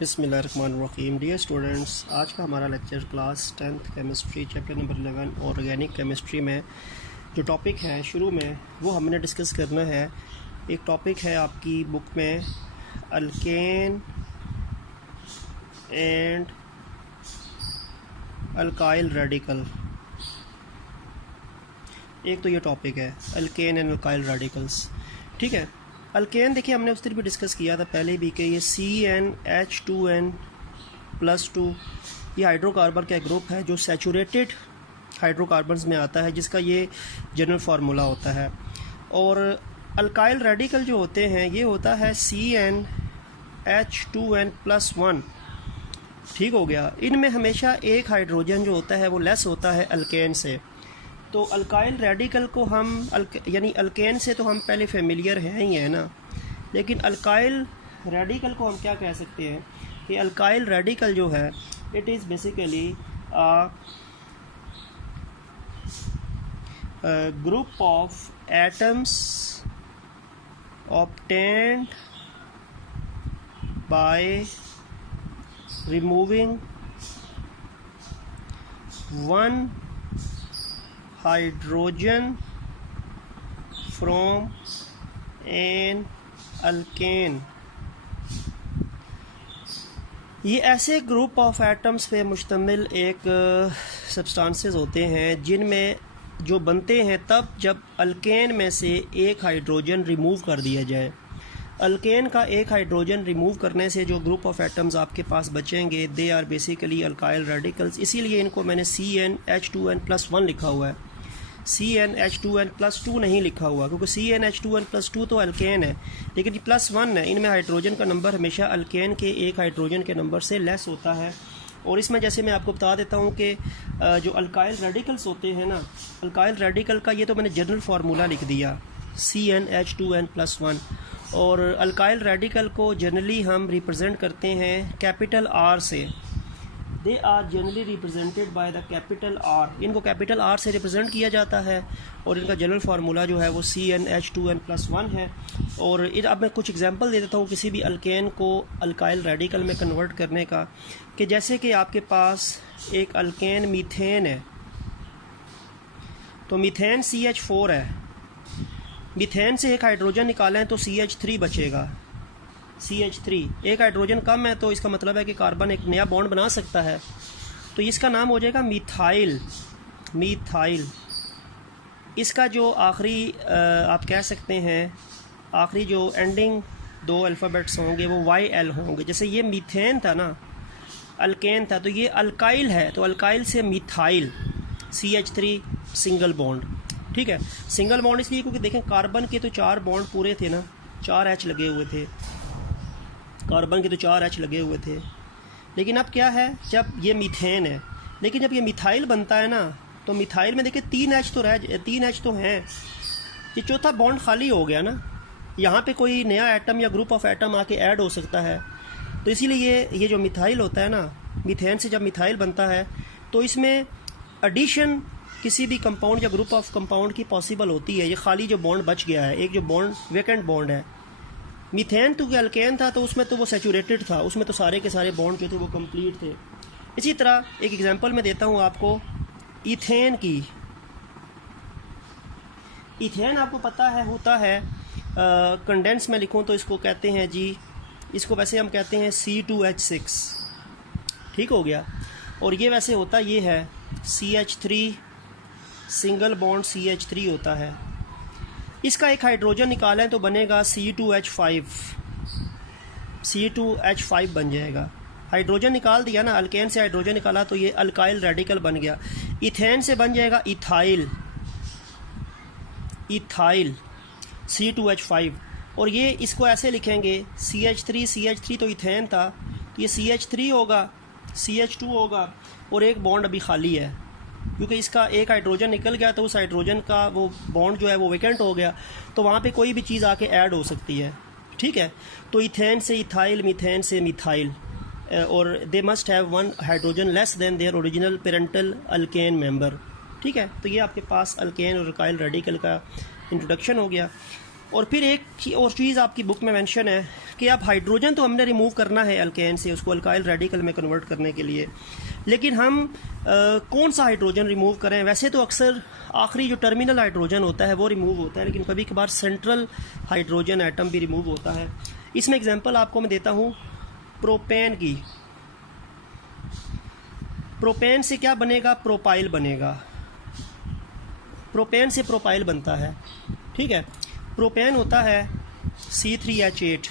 बिस्मिल्लाहिर्रहमानिर्रहीम। Dear students, आज का हमारा lecture class 10th chemistry chapter number 11 organic chemistry में जो टॉपिक है शुरू में वो हमने डिस्कस करना है। एक टॉपिक है आपकी बुक में अल्केन एंड अल्काइल रेडिकल। एक तो ये टॉपिक है अल्केन एंड अल्काइल रेडिकल्स। ठीक है, अल्केन देखिए हमने उस दिन भी डिस्कस किया था पहले भी कि ये CnH2n+2 ये हाइड्रोकार्बन का ग्रुप है जो सैचुरेटेड हाइड्रोकार्बन्स में आता है, जिसका ये जनरल फार्मूला होता है। और अल्काइल रेडिकल जो होते हैं ये होता है CnH2n+1। ठीक हो गया। इनमें हमेशा एक हाइड्रोजन जो होता है वो लेस होता है अल्केन से। तो अल्काइल रेडिकल को हम यानी अल्केन से तो हम पहले फेमिलियर हैं ही है ना, लेकिन अल्काइल रेडिकल को हम क्या कह सकते हैं कि अल्काइल रेडिकल जो है it is basically group of atoms obtained by removing one hydrogen from an alkane। ये ऐसे ग्रुप ऑफ एटम्स पे मुश्तमिल एक सब्सटेंसेस होते हैं जिनमें जो बनते हैं तब जब अल्केन में से एक हाइड्रोजन रिमूव कर दिया जाए। अल्केन का एक हाइड्रोजन रिमूव करने से जो ग्रुप ऑफ एटम्स आपके पास बचेंगे they are basically alkyl radicals. इसीलिए इनको मैंने CnH2n+1 लिखा हुआ है, CnH2n+2 नहीं लिखा हुआ, क्योंकि CnH2n+2 तो अल्केन है लेकिन ये +1 है। इनमें हाइड्रोजन का नंबर हमेशा अल्केन के एक हाइड्रोजन के नंबर से लेस होता है। और इसमें जैसे मैं आपको बता देता हूँ कि जो अल्काइल रेडिकल्स होते हैं ना, अल्काइल रेडिकल का ये तो मैंने जनरल फार्मूला लिख दिया CnH2n+1। और अल्काइल रेडिकल को जनरली हम रिप्रेजेंट करते हैं कैपिटल R से। They are generally represented by the capital R। इनको कैपिटल R से रिप्रेजेंट किया जाता है और इनका जनरल फार्मूला जो है वो CnH2n+1 है। और अब मैं कुछ एग्जांपल दे देता हूँ किसी भी अल्केन को अल्काइल रेडिकल में कन्वर्ट करने का, कि जैसे कि आपके पास एक अल्केन मीथेन है, तो मीथेन CH4 है, मीथेन से एक हाइड्रोजन निकालें तो CH3 बचेगा। CH3 एक हाइड्रोजन कम है तो इसका मतलब है कि कार्बन एक नया बॉन्ड बना सकता है, तो इसका नाम हो जाएगा मीथाइल। मीथाइल इसका जो आखिरी आप कह सकते हैं आखिरी जो एंडिंग दो अल्फ़ाबेट्स होंगे वो YL होंगे। जैसे ये मीथेन था ना, अल्केन था, तो ये अल्काइल है, तो अल्काइल से मीथाइल, CH3 सिंगल बॉन्ड। ठीक है, सिंगल बॉन्ड इसलिए क्योंकि देखें कार्बन के तो 4 बॉन्ड पूरे थे ना, 4 H लगे हुए थे, कार्बन के तो 4 H लगे हुए थे। लेकिन अब क्या है, जब ये मीथेन है लेकिन जब ये मिथाइल बनता है ना तो मिथाइल में देखिए 3 H तो हैं, ये चौथा बॉन्ड खाली हो गया ना। यहाँ पे कोई नया एटम या ग्रुप ऑफ एटम आके ऐड हो सकता है, तो इसीलिए ये जो मिथाइल होता है ना, मीथेन से जब मिथाइल बनता है तो इसमें एडिशन किसी भी कंपाउंड या ग्रुप ऑफ कंपाउंड की पॉसिबल होती है। ये खाली जो बॉन्ड बच गया है, एक जो बॉन्ड वेकेंट बॉन्ड है, मीथेन तो अल्केन था तो उसमें तो वो सैचुरेटेड था, उसमें तो सारे के सारे बॉन्ड जो थे वो कंप्लीट थे। इसी तरह एक एग्जांपल मैं देता हूँ आपको इथेन की। इथेन आपको पता है होता है कंडेंस में लिखूँ तो इसको कहते हैं जी, इसको वैसे हम कहते हैं C2H6। ठीक हो गया। और ये वैसे होता ये है CH3 सिंगल बॉन्ड CH3 होता है। इसका एक हाइड्रोजन निकालें तो बनेगा C2H5। C2H5 बन जाएगा। हाइड्रोजन निकाल दिया ना, अल्केन से हाइड्रोजन निकाला तो ये अल्काइल रेडिकल बन गया। इथेन से बन जाएगा इथाइल, इथाइल C2H5। और ये इसको ऐसे लिखेंगे CH3 तो इथेन था, तो ये CH3 होगा, CH2 होगा और एक बॉन्ड अभी खाली है क्योंकि इसका एक हाइड्रोजन निकल गया, तो उस हाइड्रोजन का वो बॉन्ड जो है वो वेकेंट हो गया, तो वहाँ पे कोई भी चीज़ आके ऐड हो सकती है। ठीक है, तो इथेन से इथाइल, मीथेन से मिथाइल, और they must have one hydrogen less than their original parental alkane member. ठीक है, तो ये आपके पास अल्केन और अल्काइल रेडिकल का इंट्रोडक्शन हो गया। और फिर एक और चीज़ आपकी बुक में मेंशन है कि अब हाइड्रोजन तो हमने रिमूव करना है अल्केन से, उसको अल्काइल रेडिकल में कन्वर्ट करने के लिए, लेकिन हम कौन सा हाइड्रोजन रिमूव करें? वैसे तो अक्सर आखिरी जो टर्मिनल हाइड्रोजन होता है वो रिमूव होता है, लेकिन कभी कभार सेंट्रल हाइड्रोजन एटम भी रिमूव होता है। इसमें एग्जांपल आपको मैं देता हूँ प्रोपेन की। प्रोपेन से क्या बनेगा? प्रोपाइल बनेगा। प्रोपेन से प्रोपाइल बनता है, ठीक है। प्रोपेन होता है C3H8,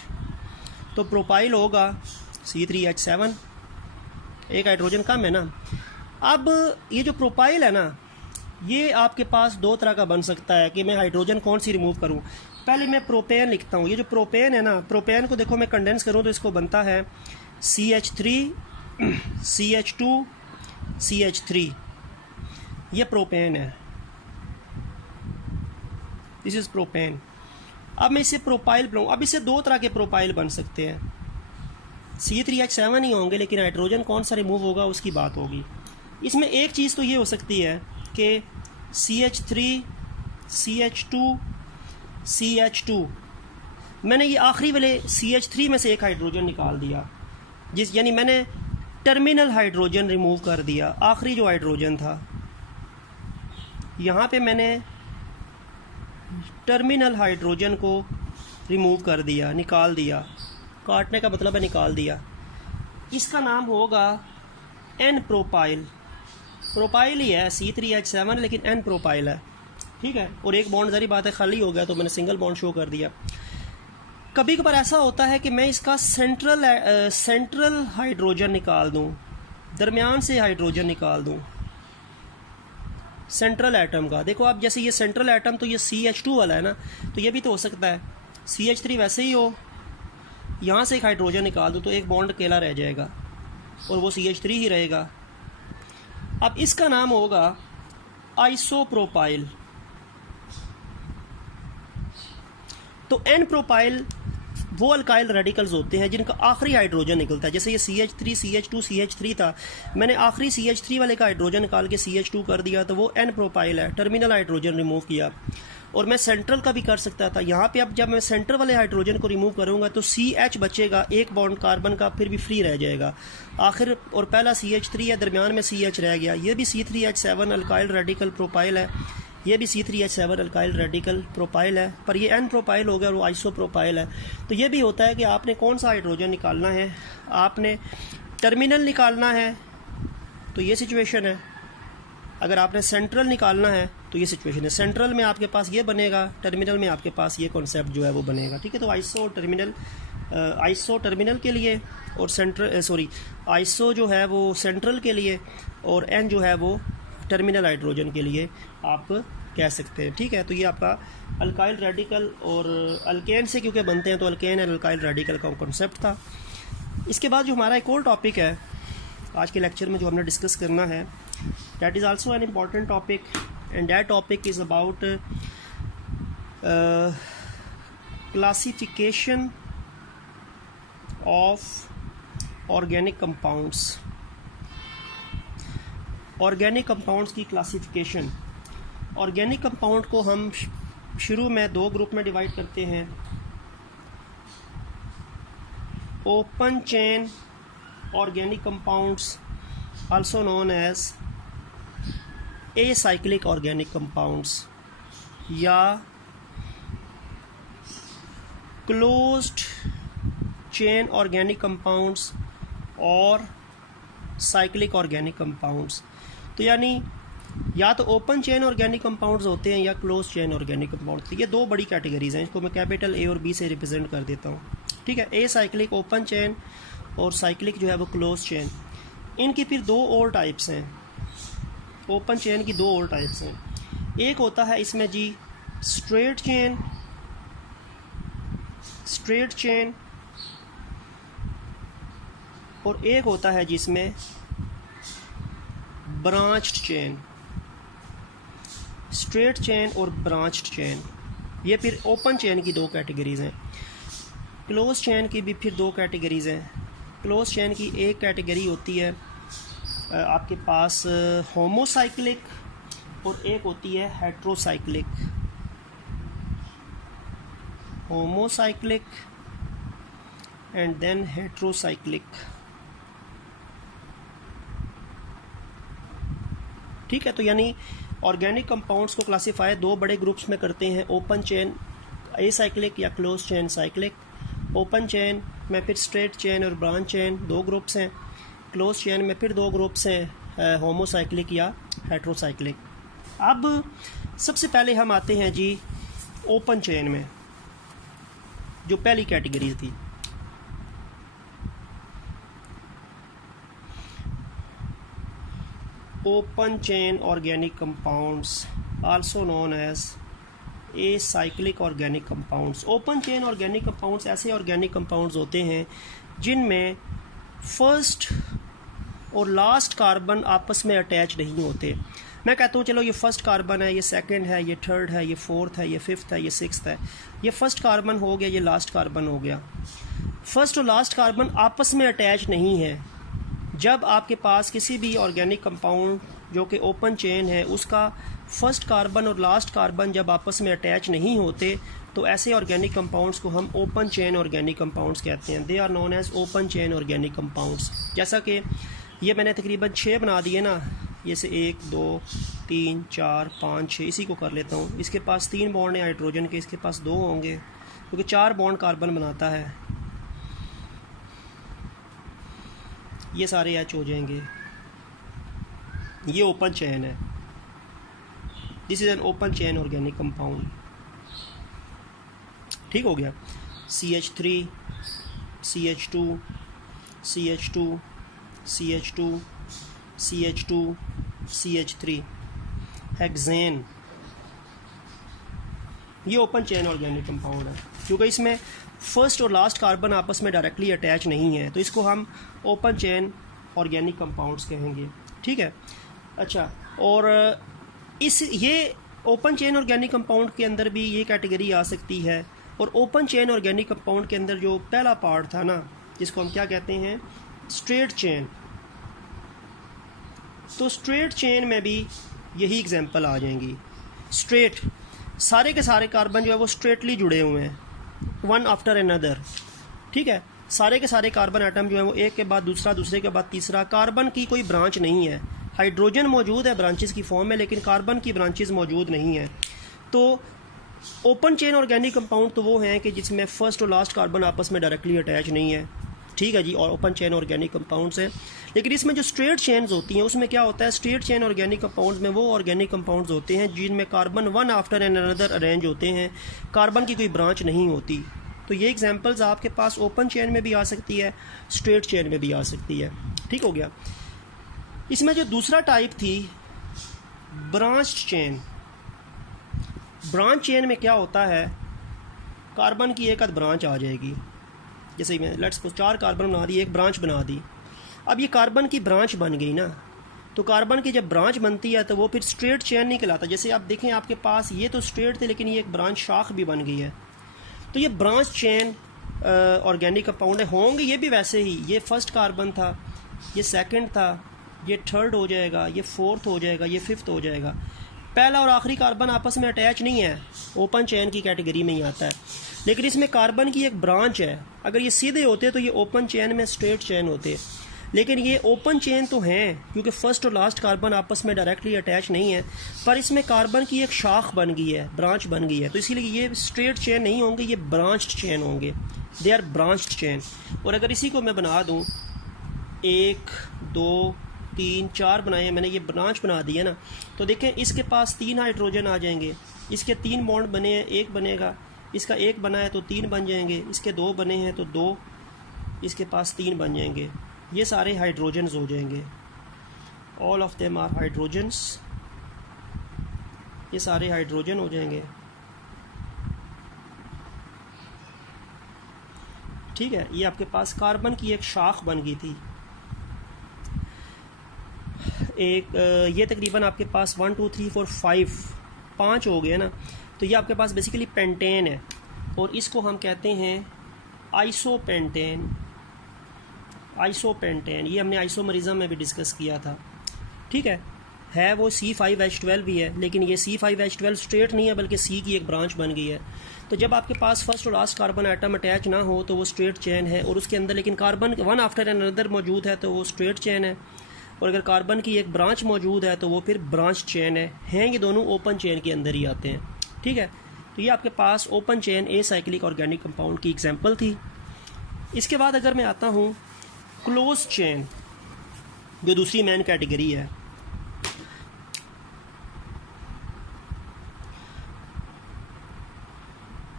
तो प्रोपाइल होगा C3H7, एक हाइड्रोजन कम है ना। अब ये जो प्रोपाइल है ना, ये आपके पास दो तरह का बन सकता है कि मैं हाइड्रोजन कौन सी रिमूव करूं। पहले मैं प्रोपेन लिखता हूं। ये जो प्रोपेन है ना, प्रोपेन को देखो मैं कंडेंस करूं तो इसको बनता है CH3 CH2 CH3, ये प्रोपेन है, दिस इज प्रोपेन। अब मैं इसे प्रोपाइल बनाऊँ। अब इसे दो तरह के प्रोपाइल बन सकते हैं, C3H7 ही होंगे, लेकिन हाइड्रोजन कौन सा रिमूव होगा उसकी बात होगी। इसमें एक चीज़ तो ये हो सकती है कि CH3 CH2 CH2, मैंने ये आखिरी वाले CH3 में से एक हाइड्रोजन निकाल दिया, यानी मैंने टर्मिनल हाइड्रोजन रिमूव कर दिया। आखिरी जो हाइड्रोजन था यहाँ पे मैंने टर्मिनल हाइड्रोजन को रिमूव कर दिया, निकाल दिया। काटने का मतलब है निकाल दिया। इसका नाम होगा N प्रोपाइल। प्रोपाइल ही है C3H7, लेकिन N प्रोपाइल है, ठीक है। और एक बॉन्ड ज़री बात है खाली हो गया तो मैंने सिंगल बॉन्ड शो कर दिया। कभी कभार ऐसा होता है कि मैं इसका सेंट्रल हाइड्रोजन निकाल दूं, दरमियान से हाइड्रोजन निकाल दूं सेंट्रल एटम का। देखो आप, जैसे ये सेंट्रल एटम तो ये CH2 वाला है ना, तो ये भी तो हो सकता है CH3 वैसे ही हो, यहाँ से एक हाइड्रोजन निकाल दूं तो एक बॉन्ड अकेला रह जाएगा और वो CH3 ही रहेगा। अब इसका नाम होगा आइसोप्रोपाइल। तो N प्रोपाइल वो अल्काइल रेडिकल्स होते हैं जिनका आखिरी हाइड्रोजन निकलता है। जैसे ये CH3 CH2 CH3 था, मैंने आखिरी CH3 वाले का हाइड्रोजन निकाल के CH2 कर दिया, तो वो N प्रोपाइल है, टर्मिनल हाइड्रोजन रिमूव किया। और मैं सेंट्रल का भी कर सकता था। यहाँ पे अब जब मैं सेंटर वाले हाइड्रोजन को रिमूव करूँगा तो CH बचेगा, एक बॉन्ड कार्बन का फिर भी फ्री रह जाएगा आखिर, और पहला CH3 है, दरमियान में CH रह गया। ये भी C3H7 अल्काइल रेडिकल प्रोपाइल है, ये भी C3H7 अल्काइल रेडिकल प्रोपाइल है, पर ये N प्रोपाइल हो गया और वो आइसो प्रोपाइल है। तो ये भी होता है कि आपने कौन सा हाइड्रोजन निकालना है, आपने टर्मिनल निकालना है तो ये सिचुएशन है, अगर आपने सेंट्रल निकालना है तो ये सिचुएशन है। सेंट्रल में आपके पास ये बनेगा, टर्मिनल में आपके पास ये कॉन्सेप्ट जो है वो बनेगा, ठीक है। तो आइसो टर्मिनल के लिए और आइसो जो है वो सेंट्रल के लिए, और N जो है वो टर्मिनल हाइड्रोजन के लिए आप कह सकते हैं, ठीक है। तो ये आपका अल्काइल रेडिकल, और अल्केन से क्योंकि बनते हैं तो अल्केन एंड अल्काइल रेडिकल का कॉन्सेप्ट था। इसके बाद जो हमारा एक और टॉपिक है आज के लेक्चर में जो हमने डिस्कस करना है, that is also an important topic, and that topic is about classification of organic compounds. Organic compounds की क्लासिफिकेशन। ऑर्गेनिक कंपाउंड को हम शुरू में दो ग्रुप में डिवाइड करते हैं, open chain organic compounds also known as acyclic organic compounds, या क्लोज्ड चेन ऑर्गेनिक कंपाउंड्स और साइक्लिक ऑर्गेनिक कंपाउंड्स। तो यानी या तो ओपन चेन ऑर्गेनिक कंपाउंड्स होते हैं या क्लोज चेन ऑर्गेनिक कंपाउंड्स। ये दो बड़ी कैटेगरीज हैं, इसको मैं कैपिटल A और B से रिप्रेजेंट कर देता हूँ, ठीक है। ए साइक्लिक ओपन चेन और साइक्लिक जो है वो क्लोज चेन। इनकी फिर दो और टाइप्स हैं, ओपन चेन की दो और टाइप्स हैं। एक होता है इसमें जी स्ट्रेट चेन, और एक होता है जिसमें ब्रांच्ड चेन। स्ट्रेट चेन और ब्रांच्ड चेन, ये फिर ओपन चेन की दो कैटेगरीज हैं। क्लोज चेन की भी फिर दो कैटेगरीज हैं। क्लोज चेन की एक कैटेगरी होती है आपके पास होमोसाइक्लिक, और एक होती है heterocyclic. Homocyclic and then heterocyclic. ठीक है, तो यानी ऑर्गेनिक कंपाउंड्स को क्लासीफाई दो बड़े ग्रुप्स में करते हैं, ओपन चेन एसाइक्लिक या close chain cyclic. Open chain में फिर स्ट्रेट चेन और ब्रांच चेन दो ग्रुप्स हैं, क्लोज चेन में फिर दो ग्रुप्स हैं, होमोसाइक्लिक या हेट्रोसाइक्लिक। अब सबसे पहले हम आते हैं जी ओपन चेन में, जो पहली कैटेगरी थी। Open chain organic compounds also known as acyclic organic compounds. Open chain organic compounds ऐसे ऑर्गेनिक कंपाउंड्स होते हैं जिनमें फर्स्ट और लास्ट कार्बन आपस में अटैच नहीं होते। मैं कहता हूँ चलो ये फर्स्ट कार्बन है, ये सेकंड है, ये थर्ड है, ये फोर्थ है, ये फिफ्थ है, ये सिक्स्थ है। ये फर्स्ट कार्बन हो गया, ये लास्ट कार्बन हो गया। फर्स्ट और लास्ट कार्बन आपस में अटैच नहीं है। जब आपके पास किसी भी ऑर्गेनिक कंपाउंड जो कि ओपन चेन है, उसका फर्स्ट कार्बन और लास्ट कार्बन जब आपस में अटैच नहीं होते, तो ऐसे ऑर्गेनिक कंपाउंड्स को हम ओपन चेन ऑर्गेनिक कंपाउंड्स कहते हैं। They are known as open chain organic compounds. जैसा कि ये मैंने तकरीबन 6 बना दिए ना, ये से 1 2 3 4 5 6, इसी को कर लेता हूँ। इसके पास 3 बॉन्ड हैं हाइड्रोजन के, इसके पास 2 होंगे क्योंकि 4 बॉन्ड कार्बन बनाता है। ये सारे एच हो जाएंगे। ये ओपन चेन है। This is an open chain organic compound. ठीक हो गया। CH3 CH2 CH2 CH2 CH2 CH3 hexane, ये ओपन चेन ऑर्गेनिक कंपाउंड है। क्योंकि इसमें फर्स्ट और लास्ट कार्बन आपस में डायरेक्टली अटैच नहीं है, तो इसको हम ओपन चेन ऑर्गेनिक कंपाउंड्स कहेंगे। ठीक है, अच्छा, और ये ओपन चेन ऑर्गेनिक कंपाउंड के अंदर भी ये कैटेगरी आ सकती है। और ओपन चेन ऑर्गेनिक कंपाउंड के अंदर जो पहला पार्ट था ना, जिसको हम क्या कहते हैं, स्ट्रेट चेन, तो स्ट्रेट चेन में भी यही एग्जांपल आ जाएंगी। स्ट्रेट, सारे के सारे कार्बन जो है वो स्ट्रेटली जुड़े हुए हैं, वन आफ्टर अनदर। ठीक है, सारे के सारे कार्बन आइटम जो है वो एक के बाद दूसरा, दूसरे के बाद तीसरा। कार्बन की कोई ब्रांच नहीं है। हाइड्रोजन मौजूद है ब्रांचेस की फॉर्म में, लेकिन कार्बन की ब्रांचेस मौजूद नहीं है। तो ओपन चेन ऑर्गेनिक कंपाउंड तो वो हैं कि जिसमें फर्स्ट और लास्ट कार्बन आपस में डायरेक्टली अटैच नहीं है। ठीक है जी, और ओपन चेन ऑर्गेनिक कंपाउंड्स हैं। लेकिन इसमें जो स्ट्रेट चेन्स होती हैं, उसमें क्या होता है, स्ट्रेट चेन ऑर्गेनिक कंपाउंड्स में वो ऑर्गेनिक कंपाउंड्स होते हैं जिनमें carbon one after an another arrange होते हैं, कार्बन की कोई ब्रांच नहीं होती। तो ये एग्जांपल्स आपके पास ओपन चेन में भी आ सकती है, स्ट्रेट चेन में भी आ सकती है। ठीक हो गया। इसमें जो दूसरा टाइप थी ब्रांच्ड चेन। ब्रांच चेन में क्या होता है, कार्बन की एक आध ब्रांच आ जाएगी। जैसे मैं लेट्स सपोज 4 कार्बन बना दी, एक ब्रांच बना दी। अब ये कार्बन की ब्रांच बन गई ना, तो कार्बन की जब ब्रांच बनती है तो वो फिर स्ट्रेट चेन नहीं कहलाता। जैसे आप देखें आपके पास ये तो स्ट्रेट थे, लेकिन ये एक ब्रांच शाख भी बन गई है, तो ये ब्रांच चेन ऑर्गेनिक कंपाउंड है। होंगे ये भी वैसे ही, ये फर्स्ट कार्बन था, ये सेकंड था, ये थर्ड हो जाएगा, ये फोर्थ हो जाएगा, ये फिफ्थ हो जाएगा। पहला और आखिरी कार्बन आपस में अटैच नहीं है, ओपन चेन की कैटेगरी में ही आता है। लेकिन इसमें कार्बन की एक ब्रांच है। अगर ये सीधे होते तो ये ओपन चेन में स्ट्रेट चेन होते, लेकिन ये ओपन चेन तो हैं क्योंकि फर्स्ट और लास्ट कार्बन आपस में डायरेक्टली अटैच नहीं है, पर इसमें कार्बन की एक शाख बन गई है, ब्रांच बन गई है, तो इसीलिए ये स्ट्रेट चेन नहीं होंगे, ये ब्रांच्ड चेन होंगे। They are branched chain. और अगर इसी को मैं बना दूँ, 1 2 3 4 बनाए, मैंने ये ब्रांच बना दी है ना, तो देखें इसके पास 3 हाइड्रोजन आ जाएंगे, इसके 3 बॉन्ड बने हैं, 1 बनेगा, इसका 1 बना है तो 3 बन जाएंगे, इसके 2 बने हैं तो 2, इसके पास 3 बन जाएंगे। ये सारे हाइड्रोजन्स हो जाएंगे, all of them are hydrogens. ये सारे हाइड्रोजन हो जाएंगे। ठीक है, ये आपके पास कार्बन की एक शाख बन गई थी। ये तकरीबन आपके पास 1 2 3 4 5 हो गए ना, तो ये आपके पास बेसिकली पेंटेन है, और इसको हम कहते हैं आइसोपेंटेन। आइसोपेंटेन ये हमने आइसोमरिज्म में भी डिस्कस किया था। ठीक है, है वो C5H12 भी है, लेकिन ये C5H12 स्ट्रेट नहीं है बल्कि C की एक ब्रांच बन गई है। तो जब आपके पास फर्स्ट और लास्ट कार्बन आइटम अटैच ना हो तो वो स्ट्रेट चेन है, और उसके अंदर लेकिन कार्बन वन आफ्टर अनदर मौजूद है तो वो स्ट्रेट चेन है। और अगर कार्बन की एक ब्रांच मौजूद है तो वो फिर ब्रांच चेन है ये दोनों ओपन चेन के अंदर ही आते हैं। ठीक है, तो ये आपके पास open chain acyclic organic compound की एग्जांपल थी। इसके बाद अगर मैं आता हूँ क्लोज चेन, जो दूसरी मेन कैटेगरी है।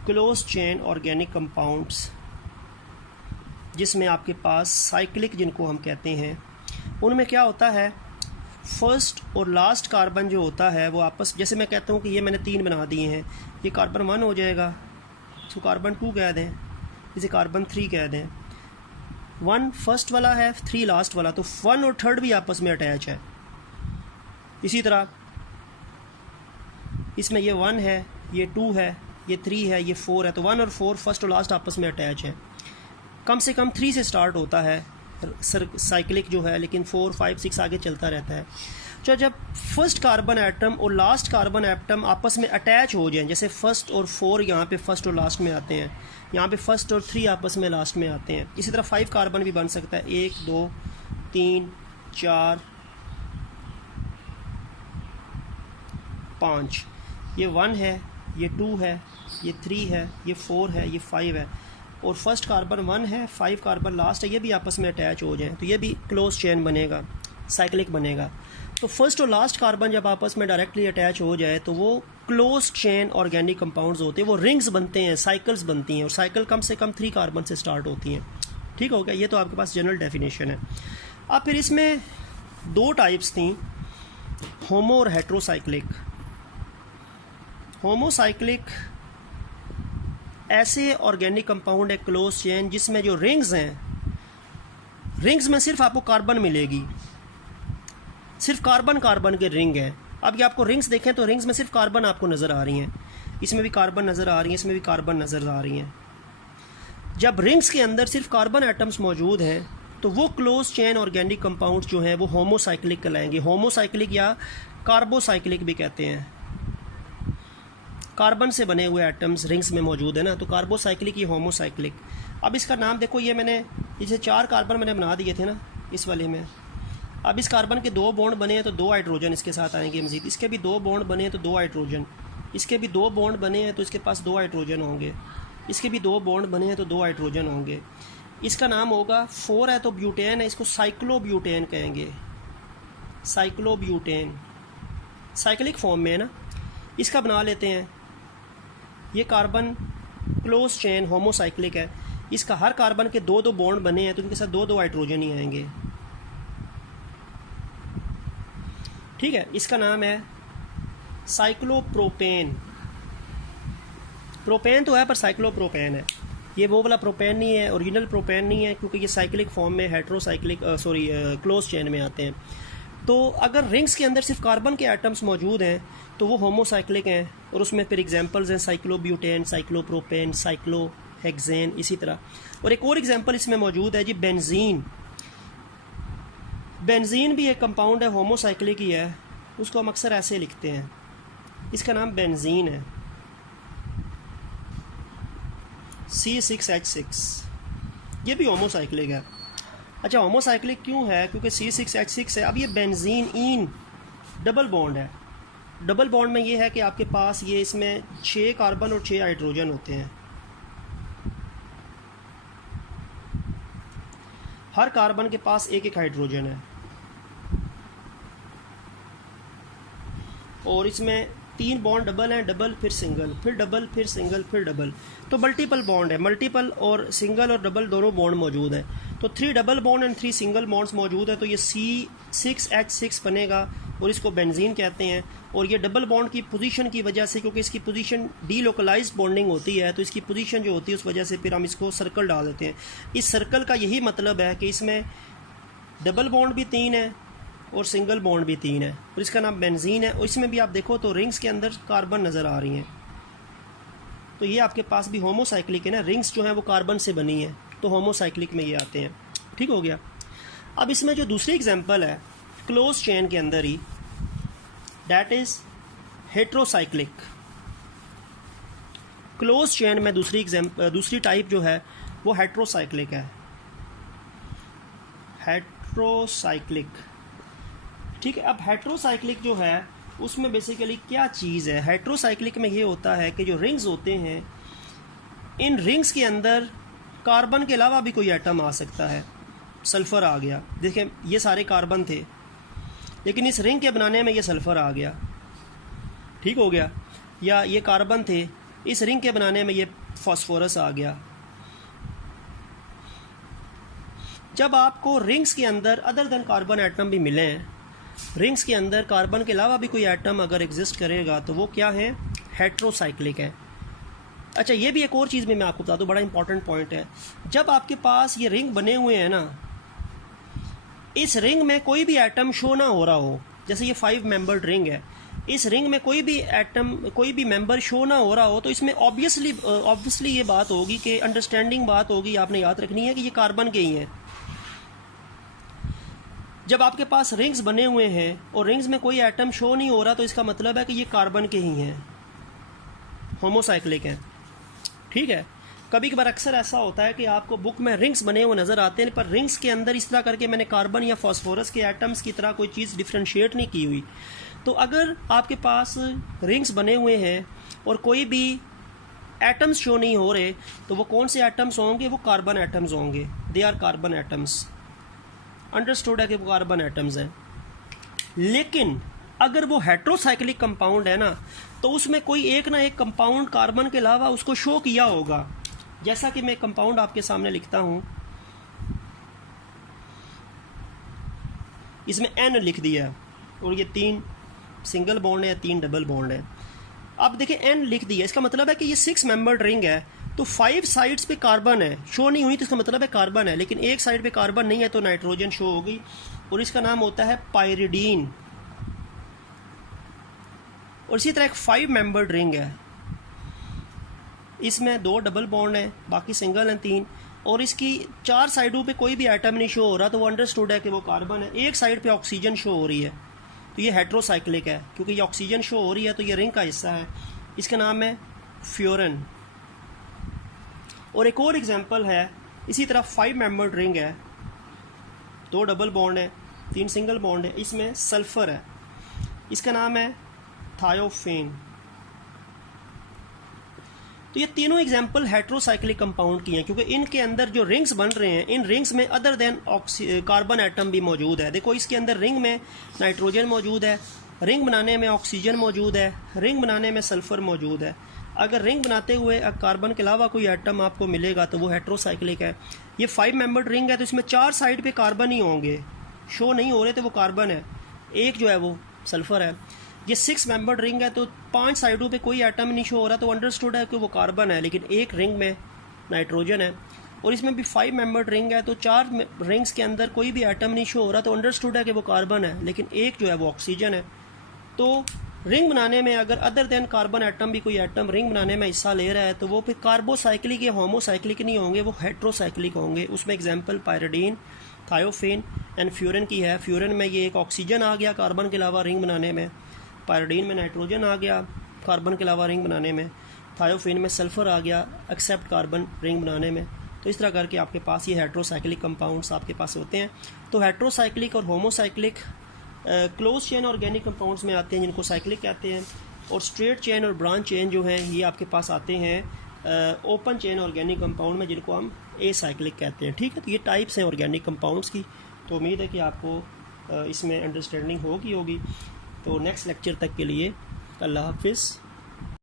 क्लोज चेन ऑर्गेनिक कंपाउंड्स, जिसमें आपके पास साइक्लिक जिनको हम कहते हैं, उनमें क्या होता है, फर्स्ट और लास्ट कार्बन जो होता है वो आपस, जैसे मैं कहता हूँ कि ये मैंने 3 बना दिए हैं, ये कार्बन 1 हो जाएगा, इसको कार्बन 2 कह दें, इसे कार्बन 3 कह दें। 1 फर्स्ट वाला है, 3 लास्ट वाला, तो 1 और 3 भी आपस में अटैच है। इसी तरह इसमें ये 1 है, ये 2 है, ये 3 है, ये 4 है, तो 1 और 4 फर्स्ट और लास्ट आपस में अटैच है। कम से कम 3 से स्टार्ट होता है साइक्लिक जो है, लेकिन 4, 5, 6 आगे चलता रहता है। तो जब फर्स्ट कार्बन एटम और लास्ट कार्बन एटम आपस में अटैच हो जाएं, जैसे फर्स्ट और 4 यहाँ पे फर्स्ट और लास्ट में आते हैं, यहाँ पे फर्स्ट और 3 आपस में लास्ट में आते हैं। इसी तरह 5 कार्बन भी बन सकता है, 1, 2, 3, 4, 5। ये 1 है, ये 2 है, ये 3 है, ये 4 है, ये 5 है, और फर्स्ट कार्बन 1 है, 5 कार्बन लास्ट है, ये भी आपस में अटैच हो जाएं तो ये भी क्लोज चेन बनेगा, साइक्लिक बनेगा। तो फर्स्ट और लास्ट कार्बन जब आपस में डायरेक्टली अटैच हो जाए तो वो क्लोज चेन ऑर्गेनिक कंपाउंड्स होते हैं, वो रिंग्स बनते हैं, साइकिल्स बनती हैं, और साइकिल कम से कम 3 कार्बन से स्टार्ट होती हैं। ठीक हो गया, ये तो आपके पास जनरल डेफिनेशन है। अब फिर इसमें 2 टाइप्स थी, होमो और हेट्रोसाइक्लिक। होमोसाइक्लिक ऐसे ऑर्गेनिक कंपाउंड है क्लोज चेन जिसमें जो रिंग्स हैं, रिंग्स में सिर्फ आपको कार्बन मिलेगी, सिर्फ कार्बन कार्बन के रिंग है। अब ये आपको रिंग्स देखें तो रिंग्स में सिर्फ कार्बन आपको नज़र आ रही हैं, इसमें भी कार्बन नज़र आ रही हैं, इसमें भी कार्बन नज़र आ रही हैं। जब रिंग्स के अंदर सिर्फ कार्बन एटम्स मौजूद हैं तो वो क्लोज चेन ऑर्गेनिक कंपाउंड्स जो हैं वो होमोसाइक्लिक कहलाएंगे। होमोसाइक्लिक या कार्बोसाइक्लिक भी कहते हैं। कार्बन से बने हुए एटम्स रिंग्स में मौजूद है ना, तो कार्बोसाइक्लिक या होमोसाइक्लिक। अब इसका नाम देखो, ये मैंने जैसे 4 कार्बन मैंने बना दिए थे ना इस वाले में। अब इस कार्बन के 2 बॉन्ड बने हैं तो 2 हाइड्रोजन इसके साथ आएंगे मज़ीद, इसके भी 2 बॉन्ड बने हैं तो 2 हाइड्रोजन, इसके भी 2 बॉन्ड बने हैं तो इसके पास 2 हाइड्रोजन होंगे, इसके भी 2 बॉन्ड बने हैं तो 2 हाइड्रोजन होंगे। इसका नाम होगा 4 है तो ब्यूटेन है, इसको साइक्लोब्यूटेन कहेंगे, साइक्लोब्यूटेन, साइक्लिक फॉर्म में है ना। इसका बना लेते हैं, ये कार्बन क्लोज चेन होमोसाइक्लिक है, इसका हर कार्बन के 2-2 बॉन्ड बने हैं तो उनके साथ 2-2 हाइड्रोजन ही आएंगे। ठीक है, इसका नाम है साइक्लोप्रोपेन। प्रोपेन तो है पर साइक्लोप्रोपेन है, ये वो वाला प्रोपेन नहीं है, ओरिजिनल प्रोपेन नहीं है, क्योंकि ये साइक्लिक फॉर्म में हेट्रोसाइक्लिक क्लोज चेन में आते हैं। तो अगर रिंग्स के अंदर सिर्फ कार्बन के एटम्स मौजूद हैं तो वो होमोसाइक्लिक हैं, और उसमें फिर एग्जांपल्स हैं साइक्लोब्यूटेन, साइक्लोप्रोपेन, साइक्लोहेक्सेन, इसी तरह। और एक और एग्जांपल इसमें मौजूद है जी, बेंजीन। बेंजीन भी एक कंपाउंड है, होमोसाइक्लिक ही है, उसको हम अक्सर ऐसे लिखते हैं, इसका नाम बेंजीन है, C6H6, ये भी होमोसाइक्लिक है। अच्छा, होमोसाइक्लिक क्यों है? क्योंकि C6H6 है। अब ये बेंजीन इन डबल बॉन्ड है, डबल बॉन्ड में ये है कि आपके पास ये इसमें 6 कार्बन और 6 हाइड्रोजन होते हैं, हर कार्बन के पास 1-1 हाइड्रोजन है, और इसमें 3 बॉन्ड डबल हैं, डबल फिर सिंगल, फिर डबल फिर सिंगल फिर डबल, तो मल्टीपल बॉन्ड है, मल्टीपल और सिंगल और डबल दोनों बॉन्ड मौजूद हैं। तो 3 double bond and 3 single bonds मौजूद है, तो ये C6H6 बनेगा और इसको बेंजीन कहते हैं। और ये डबल बॉन्ड की पोजीशन की वजह से, क्योंकि इसकी पोजीशन डीलोकलाइज्ड बॉन्डिंग होती है, तो इसकी पोजीशन जो होती है उस वजह से फिर हम इसको सर्कल डाल देते हैं। इस सर्कल का यही मतलब है कि इसमें डबल बॉन्ड भी 3 है और सिंगल बॉन्ड भी 3 है, और इसका नाम बेंजीन है। और इसमें भी आप देखो तो रिंग्स के अंदर कार्बन नज़र आ रही हैं, तो ये आपके पास भी होमोसाइक्लिक है ना, रिंग्स जो हैं वो कार्बन से बनी है, तो होमोसाइक्लिक में ये आते हैं। ठीक हो गया। अब इसमें जो दूसरी एग्जांपल है क्लोज चेन के अंदर ही, that is heterocyclic. Close chain में दूसरी टाइप जो है वो हेट्रोसाइक्लिक है, हेट्रोसाइक्लिक। ठीक है, अब हेट्रोसाइक्लिक जो है उसमें बेसिकली क्या चीज़ है, हेट्रोसाइक्लिक में ये होता है कि जो रिंग्स होते हैं, इन रिंग्स के अंदर कार्बन के अलावा भी कोई एटम आ सकता है। सल्फ़र आ गया, देखिए ये सारे कार्बन थे, लेकिन इस रिंग के बनाने में ये सल्फ़र आ गया, ठीक हो गया। या ये कार्बन थे, इस रिंग के बनाने में ये फास्फोरस आ गया। जब आपको रिंग्स के अंदर अदर देन कार्बन एटम भी मिले हैं, रिंग्स के अंदर कार्बन के अलावा भी कोई एटम अगर एग्जिस्ट करेगा तो वो क्या है, हेट्रोसाइक्लिक है। अच्छा, ये भी एक और चीज़ भी मैं आपको बता दूं, बड़ा इंपॉर्टेंट पॉइंट है। जब आपके पास ये रिंग बने हुए हैं ना, इस रिंग में कोई भी एटम शो ना हो रहा हो, जैसे ये 5 मेंबर्ड रिंग है, इस रिंग में कोई भी एटम, कोई भी मेंबर शो ना हो रहा हो, तो इसमें ऑब्वियसली ये बात होगी कि अंडरस्टैंडिंग बात होगी, आपने याद रखनी है कि ये कार्बन के ही हैं। जब आपके पास रिंग्स बने हुए हैं और रिंग्स में कोई एटम शो नहीं हो रहा, तो इसका मतलब है कि ये कार्बन के ही हैं, होमोसाइक्लिक हैं। ठीक है, कभी कभार अक्सर ऐसा होता है कि आपको बुक में रिंग्स बने हुए नज़र आते हैं, पर रिंग्स के अंदर इस तरह करके मैंने कार्बन या फास्फोरस के एटम्स की तरह कोई चीज़ डिफ्रेंशिएट नहीं की हुई। तो अगर आपके पास रिंग्स बने हुए हैं और कोई भी एटम्स शो नहीं हो रहे, तो वो कौन से एटम्स होंगे, वो कार्बन एटम्स होंगे। They are carbon atoms, understood है कि वो कार्बन एटम्स हैं। लेकिन अगर वो हेट्रोसाइक्लिक कंपाउंड है ना, तो उसमें कोई एक ना एक कंपाउंड कार्बन के अलावा उसको शो किया होगा। जैसा कि मैं कंपाउंड आपके सामने लिखता हूं, इसमें N लिख दिया और ये 3 सिंगल बॉन्ड है, 3 डबल बॉन्ड है। अब देखिए N लिख दिया, इसका मतलब है कि ये 6 मेंबर्ड रिंग है, तो 5 साइड्स पे कार्बन है, शो नहीं हुई तो इसका मतलब है कार्बन है, लेकिन एक साइड पे कार्बन नहीं है तो नाइट्रोजन शो होगी, और इसका नाम होता है पायरिडीन। और इसी तरह एक 5 मेंबर्ड रिंग है, इसमें 2 डबल बॉन्ड है, बाकी सिंगल हैं 3, और इसकी 4 साइडों पे कोई भी एटम नहीं शो हो रहा, तो वो अंडरस्टूड है कि वो कार्बन है। एक साइड पे ऑक्सीजन शो हो रही है, तो ये हेट्रोसाइक्लिक है, क्योंकि ये ऑक्सीजन शो हो रही है तो ये रिंग का हिस्सा है। इसका नाम है फ्यूरन। और एक और एग्जांपल है, इसी तरह 5 मेंबर्ड रिंग है, 2 डबल बॉन्ड है, 3 सिंगल बॉन्ड है, इसमें सल्फर है, इसका नाम है थायोफेन। तो ये तीनों एग्जांपल हेट्रोसाइक्लिक कंपाउंड की हैं, क्योंकि इनके अंदर जो रिंग्स बन रहे हैं, इन रिंग्स में अदर देन कार्बन एटम भी मौजूद है। देखो इसके अंदर रिंग में नाइट्रोजन मौजूद है, रिंग बनाने में ऑक्सीजन मौजूद है, रिंग बनाने में सल्फर मौजूद है। अगर रिंग बनाते हुए कार्बन के अलावा कोई एटम आपको मिलेगा तो वो हेट्रोसाइक्लिक है। ये 5 मेंबर्ड रिंग है, तो इसमें 4 साइड पे कार्बन ही होंगे, शो नहीं हो रहे तो वो कार्बन है, एक जो है वो सल्फर है। ये 6 मेंबर्ड रिंग है, तो 5 साइडों पे कोई एटम नहीं शो हो रहा, तो अंडरस्टूड है कि वो कार्बन है, लेकिन एक रिंग में नाइट्रोजन है। और इसमें भी 5 मेंबर्ड रिंग है, तो 4 रिंग्स के अंदर कोई भी एटम नहीं शो हो रहा, तो अंडरस्टूड है कि वो कार्बन है, लेकिन एक जो है वो ऑक्सीजन है। तो रिंग बनाने में अगर अदर देन कार्बन एटम भी कोई एटम रिंग बनाने में हिस्सा ले रहा है, तो वो फिर कार्बोसाइक्लिक या होमोसाइक्लिक नहीं होंगे, वो हेट्रोसाइक्लिक होंगे। उसमें एग्जांपल पायरिडीन, थायोफेन एंड फ्यूरन की है। फ्यूरन में ये एक ऑक्सीजन आ गया कार्बन के अलावा रिंग बनाने में, पायरिडीन में नाइट्रोजन आ गया कार्बन के अलावा रिंग बनाने में, थायोफेन में सल्फर आ गया एक्सेप्ट कार्बन रिंग बनाने में। तो इस तरह करके आपके पास ये हेट्रोसाइक्लिक कंपाउंड्स आपके पास होते हैं। तो हेट्रोसाइक्लिक और homocyclic close chain organic compounds में आते हैं, जिनको साइक्लिक कहते हैं, और स्ट्रेट चेन और ब्रांच चेन जो हैं ये आपके पास आते हैं ओपन चेन ऑर्गेनिक कंपाउंड में, जिनको हम एसाइक्लिक कहते हैं। ठीक है, तो ये टाइप्स हैं ऑर्गेनिक कंपाउंड्स की। तो उम्मीद है कि आपको इसमें अंडरस्टैंडिंग होगी। तो नेक्स्ट लेक्चर तक के लिए अल्लाह हाफिज़।